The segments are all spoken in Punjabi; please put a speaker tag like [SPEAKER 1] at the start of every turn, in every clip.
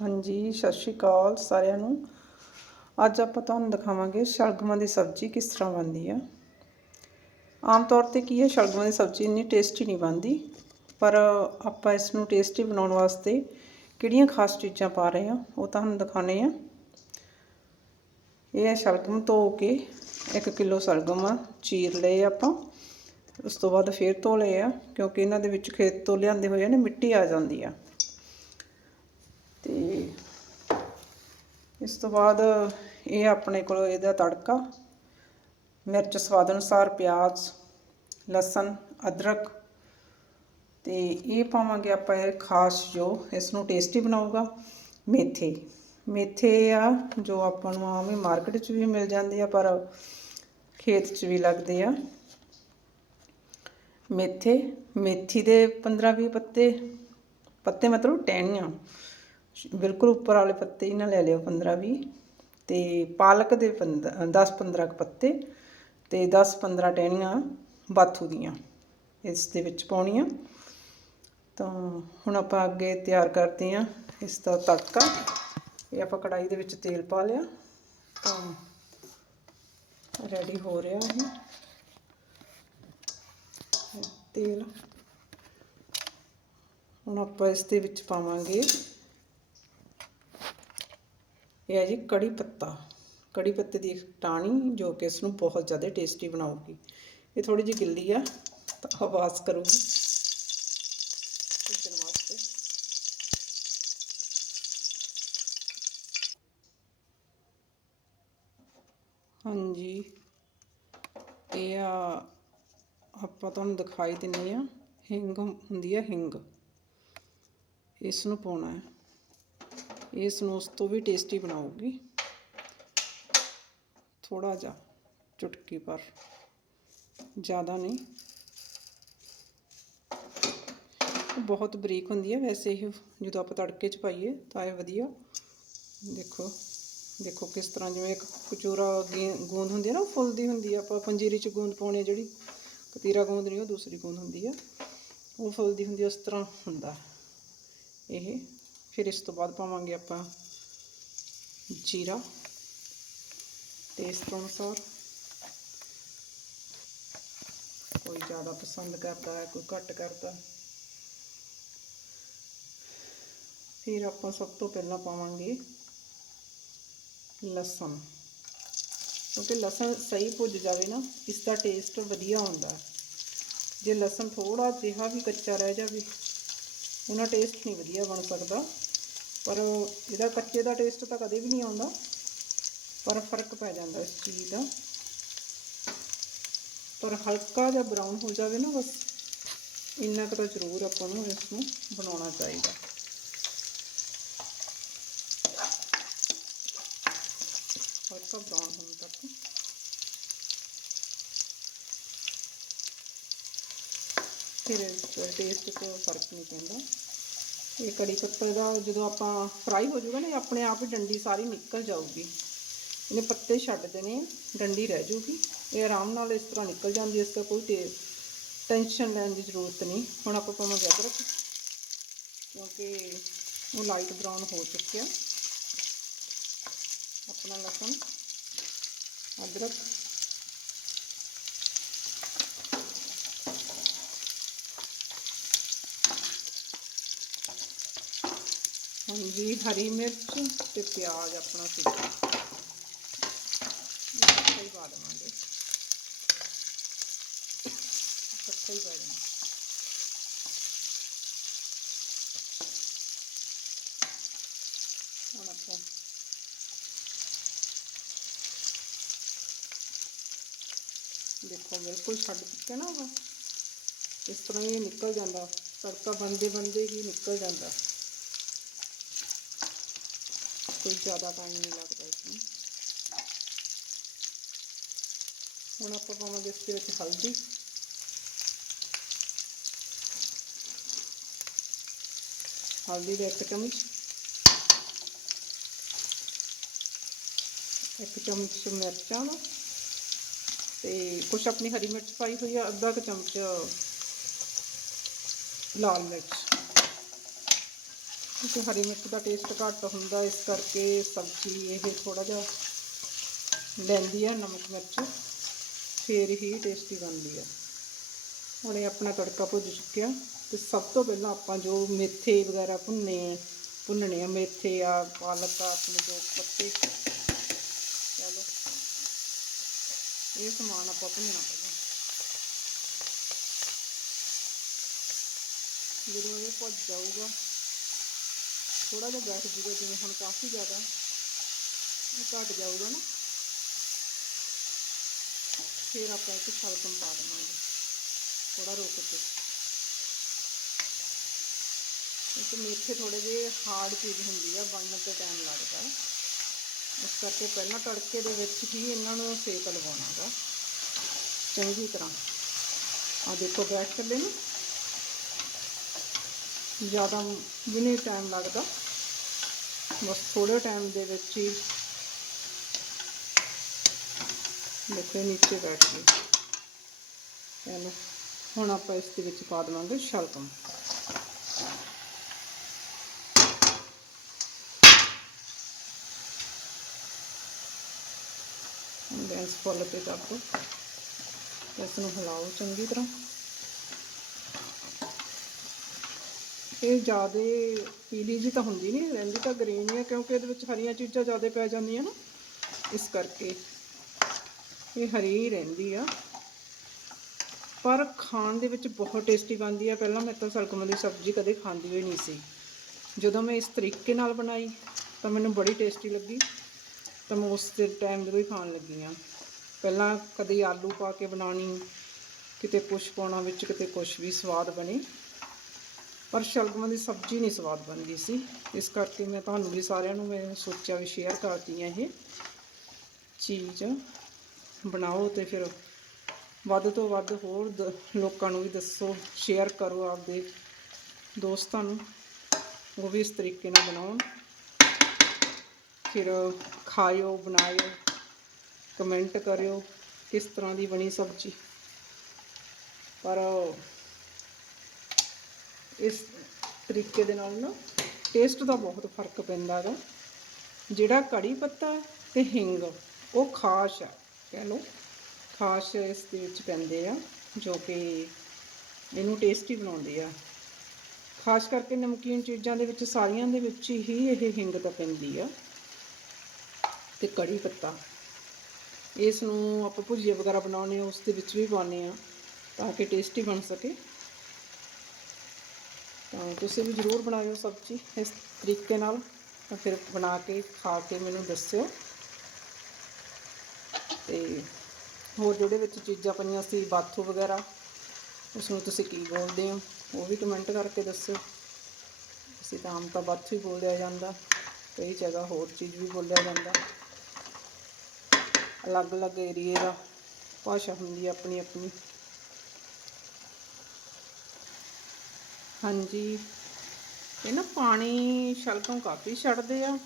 [SPEAKER 1] ਹਾਂਜੀ, ਸਤਿ ਸ਼੍ਰੀ ਅਕਾਲ ਸਾਰਿਆਂ ਨੂੰ। ਅੱਜ ਆਪਾਂ ਤੁਹਾਨੂੰ ਦਿਖਾਵਾਂਗੇ ਸ਼ਲਗਮਾਂ ਦੀ ਸਬਜ਼ੀ ਕਿਸ ਤਰ੍ਹਾਂ ਬਣਦੀ ਆ। ਆਮ ਤੌਰ ਤੇ ਕੀ ਹੈ, ਸ਼ਲਗਮਾਂ ਦੀ ਸਬਜ਼ੀ ਇੰਨੀ ਟੇਸਟੀ ਨਹੀਂ ਬਣਦੀ, ਪਰ ਆਪਾਂ ਇਸ ਨੂੰ ਟੇਸਟੀ ਬਣਾਉਣ ਵਾਸਤੇ ਕਿਹੜੀਆਂ ਖਾਸ ਚੀਜ਼ਾਂ ਪਾ ਰਹੇ ਆ ਉਹ ਤੁਹਾਨੂੰ ਦਿਖਾਣੇ ਆ ਇਹ ਹੈ ਸ਼ਲਗਮ ਧੋ ਕੇ 1 ਕਿਲੋ ਸ਼ਲਗਮ ਆ ਚੀਰ ਲਏ ਆਪਾਂ, ਉਸ ਤੋਂ ਬਾਅਦ ਫੇਰ ਧੋ ਲਏ ਆ, ਕਿਉਂਕਿ ਇਹਨਾਂ ਦੇ ਵਿੱਚ ਖੇਤ ਤੋਂ ਲਿਆਂਦੇ ਹੋਏ ਨੇ ਮਿੱਟੀ ਆ ਜਾਂਦੀ ਆ ਤੇ ਇਸ ਤੋਂ ਬਾਅਦ ਇਹ ਆਪਣੇ ਕੋਲ ਇਹਦਾ ਤੜਕਾ, ਮਿਰਚ ਸਵਾਦ ਅਨੁਸਾਰ ਪਿਆਜ਼, ਲਸਣ, ਅਦਰਕ ਤੇ ਇਹ ਪਾਵਾਂਗੇ ਆਪਾਂ ਇਹ ਖਾਸ ਜੋ ਇਸ ਨੂੰ ਟੇਸਟੀ ਬਣਾਊਗਾ, ਮੇਥੇ। ਮੇਥੇ ਆ ਜੋ ਆਪਾਂ ਨੂੰ ਆਮ ਮਾਰਕੀਟ 'ਚ ਵੀ ਮਿਲ ਜਾਂਦੇ ਆ ਪਰ ਖੇਤ 'ਚ ਵੀ ਲੱਗਦੇ ਆ। ਮੇਥੇ, ਮੇਥੀ ਦੇ 15-20 ਪੱਤੇ ਪੱਤੇ ਮਤਲਬ ਟਹਿਣੀਆਂ। ਬਿਲਕੁਲ ਉੱਪਰ ਵਾਲੇ ਪੱਤੇ ਹੀ ਨਾ ਲੈ ਲਿਓ 15-20 ਤੇ ਪਾਲਕ ਦੇ 10-15 ਪੱਤੇ ਤੇ 10-15 ਟਹਿਣੀਆਂ ਬਾਥੂ ਦੀਆਂ ਇਸ ਦੇ ਵਿੱਚ ਪਾਉਣੀਆਂ। ਤਾਂ ਹੁਣ ਆਪਾਂ ਅੱਗੇ ਤਿਆਰ ਕਰਦੇ ਹਾਂ ਇਸ ਦਾ ਤੜਕਾ। ਇਹ ਆਪਾਂ ਕੜਾਈ ਦੇ ਵਿੱਚ ਤੇਲ ਪਾ ਲਿਆ। ਤਾਂ ਰੈਡੀ ਹੋ ਰਿਹਾ ਇਹ। ਤੇਲ। ਹੁਣ ਆਪਾਂ ਇਸ ਦੇ ਵਿੱਚ ਪਾਵਾਂਗੇ ਇਹ ਹੈ ਜੀ ਕੜੀ ਪੱਤਾ। ਕੜੀ ਪੱਤੇ ਦੀ ਇੱਕ ਟਾਣੀ ਜੋ ਕਿ ਇਸ ਨੂੰ ਬਹੁਤ ਜ਼ਿਆਦਾ ਟੇਸਟੀ ਬਣਾਉਗੀ ਇਹ ਥੋੜੀ ਜਿਹੀ ਗਿੱਲੀ ਆ, ਤਾਂ ਆਵਾਜ਼ ਕਰੂਗੀ। ਭੁੱਜਣ ਵਾਸਤੇ। ਹਾਂਜੀ। ਇਹ ਆ, ਆਪਾਂ ਤੁਹਾਨੂੰ ਦਿਖਾਈ ਦਿੰਨੇ ਆ, ਹਿੰਗ ਹੁੰਦੀ ਆ ਹਿੰਗ। ਇਸ ਨੂੰ ਪਾਉਣਾ ਹੈ। ਇਹ ਨੂੰ ਤੋਂ ਵੀ ਟੇਸਟੀ ਬਣਾਉਗੀ ਥੋੜਾ ਜਿਹਾ ਚੁਟਕੀ ਪਰ, ਜ਼ਿਆਦਾ ਨਹੀਂ। ਬਹੁਤ ਬਰੀਕ ਹੁੰਦੀ ਹੈ ਵੈਸੇ ਇਹ, ਜਦੋਂ ਆਪਾਂ ਤੜਕੇ 'ਚ ਪਾਈਏ ਤਾਂ ਇਹ ਵਧੀਆ। ਦੇਖੋ ਦੇਖੋ ਕਿਸ ਤਰ੍ਹਾਂ ਜਿਵੇਂ ਇੱਕ ਕਚੂਰਾ ਗੇ- ਗੂੰਦ ਹੁੰਦੀ ਹੈ ਨਾ, ਉਹ ਫੁੱਲਦੀ ਹੁੰਦੀ ਆ ਆਪਾਂ ਪੰਜੀਰੀ 'ਚ ਗੂੰਦ ਪਾਉਣੀ ਜਿਹੜੀ ਕਤੀਰਾ ਗੂੰਦ ਨਹੀਂ ਉਹ ਦੂਸਰੀ ਗੂੰਦ ਹੁੰਦੀ ਆ ਉਹ ਫੁੱਲਦੀ ਹੁੰਦੀ ਉਸ ਤਰ੍ਹਾਂ ਹੁੰਦਾ ਇਹ। ਫਿਰ ਇਸ ਤੋਂ ਬਾਅਦ ਪਾਵਾਂਗੇ ਆਪਾਂ ਜੀਰਾ ਟੇਸਟ ਅਨੁਸਾਰ ਕੋਈ ਜ਼ਿਆਦਾ ਪਸੰਦ ਕਰਦਾ ਹੈ, ਕੋਈ ਘੱਟ ਕਰਦਾ ਫਿਰ ਆਪਾਂ ਸਭ ਤੋਂ ਪਹਿਲਾਂ ਪਾਵਾਂਗੇ ਲਸਣ। ਕਿਉਂਕਿ ਲਸਣ ਸਹੀ ਭੁੱਜ ਜਾਵੇ ਨਾ, ਇਸ ਦਾ ਟੇਸਟ ਵਧੀਆ ਆਉਂਦਾ ਜੇ ਲਸਣ ਥੋੜਾ ਜਿਹਾ ਵੀ ਕੱਚਾ ਰਹਿ ਜਾਵੇ, ਉਹਨਾਂ ਟੇਸਟ ਨਹੀਂ ਵਧੀਆ ਬਣ ਸਕਦਾ। ਪਰ ਇਹਦਾ ਕੱਚੇ ਦਾ ਟੇਸਟ ਤਾਂ ਕਦੇ ਵੀ ਨਹੀਂ ਆਉਂਦਾ। ਪਰ ਫ਼ਰਕ ਪੈ ਜਾਂਦਾ ਇਸ ਚੀਜ਼ ਦਾ। ਪਰ ਹਲਕਾ ਜਿਹਾ ਬਰਾਊਨ ਹੋ ਜਾਵੇ ਨਾ ਬਸ, ਇੰਨਾ ਕੁ ਤਾਂ ਜ਼ਰੂਰ ਆਪਾਂ ਨੂੰ ਇਸ ਨੂੰ ਬਣਾਉਣਾ ਚਾਹੀਦਾ। ਹਲਕਾ ਬਰਾਊਨ ਹੋਣ ਤੱਕ। ਫਿਰ ਟੇਸਟ 'ਚ ਫ਼ਰਕ ਨਹੀਂ ਪੈਂਦਾ। ਇਹ ਕੜੀ ਪੱਤੇ ਦਾ ਜਦੋਂ ਆਪਾਂ ਫਰਾਈ ਹੋ ਜਾਊਗਾ ਨਾ ਆਪਣੇ ਆਪ ਹੀ ਡੰਡੀ ਸਾਰੀ ਨਿਕਲ ਜਾਊਗੀ। ਇਹਨੇ ਪੱਤੇ ਛੱਡ ਦੇਣੇ, ਡੰਡੀ ਰਹਿ ਜਾਊਗੀ। ਇਹ ਆਰਾਮ ਨਾਲ ਇਸ ਤਰ੍ਹਾਂ ਨਿਕਲ ਜਾਂਦੀ ਇਸ ਦਾ ਕੋਈ ਟੈਨਸ਼ਨ ਲੈਣ ਦੀ ਜ਼ਰੂਰਤ ਨਹੀਂ। ਹੁਣ ਆਪਾਂ ਪਾਵਾਂਗੇ ਅਦਰਕ ਕਿਉਂਕਿ ਉਹ ਲਾਈਟ ਬਰਾਊਨ ਹੋ ਚੁੱਕਿਆ। ਆਪਣਾ ਲਸਣ, ਅਦਰਕ ਹਾਂਜੀ ਹਰੀ ਮਿਰਚ ਤੇ ਪਿਆਜ਼ ਆਪਣਾ ਸੀ ਇਕੱਠਾ ਹੀ ਪਾ ਦੇਵਾਂਗੇ। ਇਕੱਠਾ ਹੀ ਪਾ ਦੇਣਾ। ਹੁਣ ਆਪਾਂ ਦੇਖੋ, ਬਿਲਕੁਲ ਛੱਡ ਚੁੱਕਿਆ ਨਾ ਉਹ ਇਸ ਤਰ੍ਹਾਂ ਹੀ ਇਹ ਨਿਕਲ ਜਾਂਦਾ। ਤੜਕਾ ਬਣਦੇ ਬਣਦੇ ਹੀ ਨਿਕਲ ਜਾਂਦਾ। ਕੋਈ ਜ਼ਿਆਦਾ ਟਾਈਮ ਨਹੀਂ ਲੱਗਦਾ ਇਸ ਨੂੰ। ਹੁਣ ਆਪਾਂ ਪਾਵਾਂਗੇ ਇਸ ਦੇ ਵਿੱਚ ਹਲਦੀ। ਹਲਦੀ ਦਾ ਇੱਕ ਚਮਚ। ਇੱਕ ਚਮਚ ਮਿਰਚਾਂ ਦਾ। ਤੇ ਕੁਛ ਆਪਣੀ ਹਰੀ ਮਿਰਚ ਪਾਈ ਹੋਈ ਆ, ਅੱਧਾ ਕੁ ਚਮਚ ਲਾਲ ਮਿਰਚ। ਕਿਉਂਕਿ ਹਰੀ ਮਿਰਚ ਦਾ ਟੇਸਟ ਘੱਟ ਹੁੰਦਾ, ਇਸ ਕਰਕੇ ਸਬਜ਼ੀ ਇਹ ਥੋੜਾ ਜਿਹਾ ਲੈਂਦੀ ਹੈ ਨਮਕ ਮਿਰਚ, ਫੇਰ ਹੀ ਟੇਸਟੀ ਬਣਦੀ ਹੈ ਹੁਣ ਇਹ ਆਪਣਾ ਤੜਕਾ ਭੁੱਜ ਚੁੱਕਿਆ ਤੇ ਸਭ ਤੋਂ ਪਹਿਲਾਂ ਆਪਾਂ ਜੋ ਮੇਥੇ ਵਗੈਰਾ ਭੁੰਨੇ, ਭੁੰਨਣੇ ਆ, ਮੇਥੇ ਆ, ਪਾਲਕ ਆ, ਆਪਣੇ ਜੋ ਪੱਤੇ, ਚਲੋ। ਇਹ ਸਮਾਨ ਆਪਾਂ ਭੁੰਨਣਾ ਪਹਿਲਾਂ। ਜਦੋਂ ਇਹ ਭੁੱਜ ਜਾਊਗਾ ਥੋੜਾ ਜਿਹਾ ਬੈਠ ਜੂਗਾ ਜਿਵੇਂ ਹੁਣ ਕਾਫੀ ਜ਼ਿਆਦਾ ਇਹ ਘਟ ਜਾਊਗਾ ਨਾ। ਫਿਰ ਆਪਾਂ ਇੱਕ ਸ਼ਲਗਮ ਪਾ ਦੇਵਾਂਗੇ। ਥੋੜਾ ਰੋਕ ਕੇ। ਇੱਕ ਮੇਥੇ ਥੋੜੇ ਜਿਹੇ ਹਾਰਡ ਚੀਜ਼ ਹੁੰਦੀ ਆ, ਬਣਨ ਤੇ ਟਾਈਮ ਲੱਗਦਾ। ਇਸ ਕਰਕੇ ਪਹਿਲਾਂ ਤੜਕੇ ਦੇ ਵਿੱਚ ਹੀ ਇਹਨਾਂ ਨੂੰ ਸੇਕ ਲਵਾਉਣਾਗਾ। ਚੰਗੀ ਤਰ੍ਹਾਂ। ਆ ਦੇਖੋ ਬੈਠ ਚੱਲੇ ਨੇ। ਜ਼ਿਆਦਾ ਵੀ ਨਹੀਂ ਟਾਈਮ ਲੱਗਦਾ। ਬਸ ਥੋੜੇ ਟਾਈਮ ਦੇ ਵਿੱਚ ਹੀ ਦੇਖੋ ਨੀਚੇ ਬੈਠ ਗਏ ਚਲੋ, ਹੁਣ ਆਪਾਂ ਇਸ ਦੇ ਵਿੱਚ ਪਾ ਦੇਵਾਂਗੇ ਸ਼ਲਗਮ। ਗੈਸ ਫੁੱਲ ਤੇ ਕਰ ਦਿਓ ਇਸ ਨੂੰ ਹਿਲਾਓ ਚੰਗੀ ਤਰ੍ਹਾਂ। ਇਹ ਜ਼ਿਆਦਾ ਪੀਲੀ ਜੀ ਤਾਂ ਹੁੰਦੀ ਨਹੀਂ ਰਹਿੰਦੀ ਤਾਂ ਗ੍ਰੀਨ ਹੀ ਹੈ ਕਿਉਂਕਿ ਇਹਦੇ ਵਿੱਚ ਹਰੀਆਂ ਚੀਜ਼ਾਂ ਜ਼ਿਆਦਾ ਪੈ ਜਾਂਦੀਆਂ ਨਾ। ਇਸ ਕਰਕੇ ਇਹ ਹਰੀ ਹੀ ਰਹਿੰਦੀ ਆ। ਪਰ ਖਾਣ ਦੇ ਵਿੱਚ ਬਹੁਤ ਟੇਸਟੀ ਬਣਦੀ ਆ। ਪਹਿਲਾਂ ਮੈਂ ਤਾਂ ਸਰਗਮ ਦੀ ਸਬਜ਼ੀ ਕਦੇ ਖਾਂਦੀ ਹੋਈ ਨਹੀਂ ਸੀ। ਜਦੋਂ ਮੈਂ ਇਸ ਤਰੀਕੇ ਨਾਲ ਬਣਾਈ, ਤਾਂ ਮੈਨੂੰ ਬੜੀ ਟੇਸਟੀ ਲੱਗੀ। ਤਾਂ ਮੈਂ ਉਸ ਦੇ ਟਾਈਮ ਦੇ ਹੀ ਖਾਣ ਲੱਗੀ ਆ। ਪਹਿਲਾਂ ਕਦੇ ਆਲੂ ਪਾ ਕੇ ਬਣਾਉਣੀ, ਕਿਤੇ ਕੁਛ ਪਾਉਣਾ ਵਿੱਚ, ਕਿਤੇ ਕੁਛ ਵੀ ਸਵਾਦ ਬਣੇ। ਪਰ ਸ਼ਲਗਮਾਂ ਦੀ ਸਬਜ਼ੀ ਨਹੀਂ ਸਵਾਦ ਬਣਦੀ ਸੀ। ਇਸ ਕਰਕੇ ਮੈਂ ਤੁਹਾਨੂੰ ਵੀ ਸਾਰਿਆਂ ਨੂੰ ਮੈਂ ਸੋਚਿਆ ਵੀ ਸ਼ੇਅਰ ਕਰਦੀ ਆ ਇਹ ਚੀਜ਼। ਬਣਾਓ ਤੇ ਫਿਰ ਵੱਧ ਤੋਂ ਵੱਧ ਹੋਰ ਦ- ਲੋਕਾਂ ਨੂੰ ਵੀ ਦੱਸੋ ਸ਼ੇਅਰ ਕਰੋ ਆਪਦੇ ਦੋਸਤਾਂ ਨੂੰ। ਉਹ ਵੀ ਇਸ ਤਰੀਕੇ ਨਾਲ ਬਣਾਉਣ। ਫਿਰ ਖਾਇਓ, ਬਣਾਇਓ ਕਮੈਂਟ ਕਰਿਓ ਕਿਸ ਤਰ੍ਹਾਂ ਦੀ ਬਣੀ ਸਬਜ਼ੀ। ਪਰ ਇਸ ਤਰੀਕੇ ਦੇ ਨਾਲ ਨਾ ਟੇਸਟ ਦਾ ਬਹੁਤ ਫ਼ਰਕ ਪੈਂਦਾ ਗਾ। ਜਿਹੜਾ ਕੜੀ ਪੱਤਾ ਤੇ ਹਿੰਗ, ਉਹ ਖਾਸ ਆ, ਕਹਿ ਲਓ, ਖਾਸ ਇਸ ਦੇ ਵਿੱਚ ਪੈਂਦੇ ਆ, ਜੋ ਕਿ ਇਹਨੂੰ ਟੇਸਟੀ ਬਣਾਉਂਦੇ ਆ। ਖਾਸ ਕਰਕੇ ਨਮਕੀਨ ਚੀਜ਼ਾਂ ਦੇ ਵਿੱਚ, ਸਾਰੀਆਂ ਦੇ ਵਿੱਚ ਹੀ ਇਹ ਹਿੰਗ ਤਾਂ ਪੈਂਦੀ ਆ ਤੇ ਕੜੀ ਪੱਤਾ। ਇਸ ਨੂੰ ਆਪਾਂ ਭੁਜੀਆ ਵਗੈਰਾ ਬਣਾਉਣੇ ਆ ਉਸ ਦੇ ਵਿੱਚ ਵੀ ਪਾਉਂਦੇ ਆ ਤਾਂ ਕਿ ਟੇਸਟੀ ਬਣ ਸਕੇ। ਤਾਂ ਤੁਸੀਂ ਵੀ ਜ਼ਰੂਰ ਬਣਾਇਓ ਸਬਜ਼ੀ ਇਸ ਤਰੀਕੇ ਨਾਲ। ਤਾਂ ਫਿਰ ਬਣਾ ਕੇ, ਖਾ ਕੇ ਮੈਨੂੰ ਦੱਸਿਓ। ਤੇ ਹੋਰ ਜਿਹੜੇ ਵਿੱਚ ਚੀਜ਼ਾਂ ਪਈਆਂ ਸੀ, ਬਾਥੂ ਵਗੈਰਾ ਉਸ ਨੂੰ ਤੁਸੀਂ ਕੀ ਬੋਲਦੇ ਹੋ, ਉਹ ਵੀ ਕਮੈਂਟ ਕਰਕੇ ਦੱਸਿਓ। ਅਸੀਂ ਤਾਂ ਆਮ ਤਾਂ ਬਾਥੂ ਹੀ ਬੋਲਿਆ ਜਾਂਦਾ, ਕਈ ਜਗ੍ਹਾ ਹੋਰ ਚੀਜ਼ ਵੀ ਬੋਲਿਆ ਜਾਂਦਾ। ਅਲੱਗ-ਅਲੱਗ ਏਰੀਏ ਦਾ ਭਾਸ਼ਾ ਹੁੰਦੀ ਹੈ ਆਪਣੀ ਆਪਣੀ ਹਾਂਜੀ। ਇਹ ਨਾ ਪਾਣੀ ਛਲਕੋਂ ਕਾਫੀ ਛੱਡਦੇ ਆ।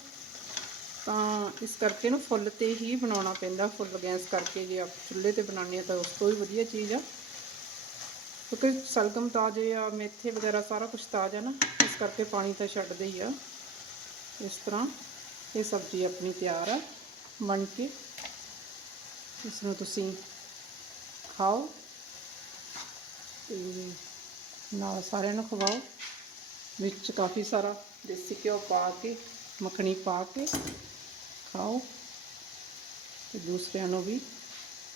[SPEAKER 1] ਤਾਂ ਇਸ ਕਰਕੇ ਇਹਨੂੰ ਫੁੱਲ ਤੇ ਹੀ ਬਣਾਉਣਾ ਪੈਂਦਾ, ਫੁੱਲ ਗੈਸ ਕਰਕੇ ਜੇ ਆਪ ਚੁੱਲ੍ਹੇ ਤੇ ਬਣਾਉਂਦੇ ਆ ਤਾਂ ਉਸ ਤੋਂ ਵੀ ਵਧੀਆ ਚੀਜ਼ ਆ। ਕਿਉਂਕਿ ਸ਼ਲਗਮ ਤਾਜ਼ੇ ਆ, ਮੇਥੇ ਵਗੈਰਾ ਸਾਰਾ ਕੁਝ ਤਾਜ਼ਾ ਨਾ, ਇਸ ਕਰਕੇ ਪਾਣੀ ਤਾਂ ਛੱਡਦੇ ਹੀ ਆ। ਇਸ ਤਰ੍ਹਾਂ ਇਹ ਸਬਜ਼ੀ ਆਪਣੀ ਤਿਆਰ ਆ, ਬਣ ਕੇ। ਇਸ ਨੂੰ ਤੁਸੀਂ ਖਾਓ ਤੇ ਨਾਲ ਸਾਰਿਆਂ ਨੂੰ ਖਵਾਓ। ਵਿੱਚ ਕਾਫੀ ਸਾਰਾ, ਦੇਸੀ ਘਿਓ ਪਾ ਕੇ, ਮੱਖਣੀ ਪਾ ਕੇ ਖਾਓ। ਤੇ ਦੂਸਰਿਆਂ ਨੂੰ ਵੀ,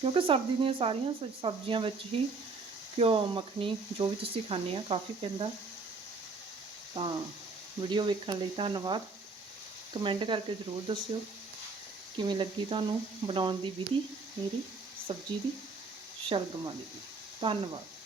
[SPEAKER 1] ਕਿਉਂਕਿ ਸਰਦੀ ਦੀਆਂ ਸਾਰੀਆਂ ਸ- ਸਬਜ਼ੀਆਂ ਵਿੱਚ ਹੀ ਘਿਓ, ਮੱਖਣੀ ਜੋ ਵੀ ਤੁਸੀਂ ਖਾਂਦੇ ਆ ਕਾਫੀ ਪੈਂਦਾ। ਤਾਂ ਵੀਡੀਓ ਵੇਖਣ ਲਈ ਧੰਨਵਾਦ। ਕਮੈਂਟ ਕਰਕੇ ਜ਼ਰੂਰ ਦੱਸਿਓ ਕਿਵੇਂ ਲੱਗੀ ਤੁਹਾਨੂੰ ਬਣਾਉਣ ਦੀ ਵਿਧੀ, ਮੇਰੀ ਸਬਜ਼ੀ ਦੀ, ਸ਼ਲਗਮਾਂ ਦੀ ਧੰਨਵਾਦ।